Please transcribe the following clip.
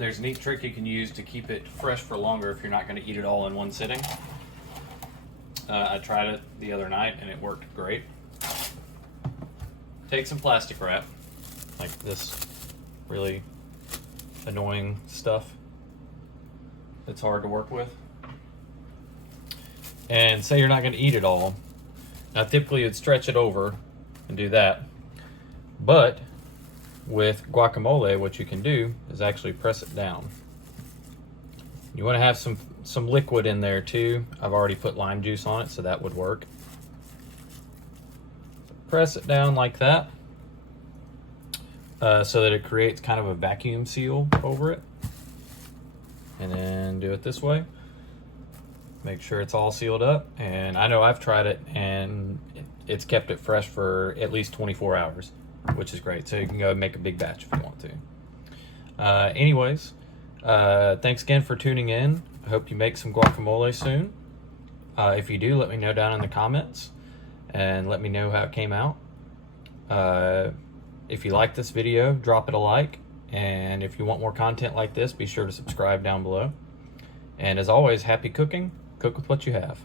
there's a neat trick you can use to keep it fresh for longer if you're not going to eat it all in one sitting. I tried it the other night and it worked great. Take some plastic wrap, like this really annoying stuff that's hard to work with. And say you're not going to eat it all. Now typically you'd stretch it over and do that. But with guacamole, what you can do is actually press it down. You want to have some liquid in there too. I've already put lime juice on it, so that would work. Press it down like that so that it creates kind of a vacuum seal over it. And then do it this way. Make sure it's all sealed up. And I know I've tried it and it's kept it fresh for at least 24 hours, which is great. So you can go and make a big batch if you want to. Anyways, thanks again for tuning in. I hope you make some guacamole soon. If you do, let me know down in the comments and let me know how it came out. If you like this video, drop it a like. And if you want more content like this, be sure to subscribe down below. And as always, happy cooking. Cook with what you have.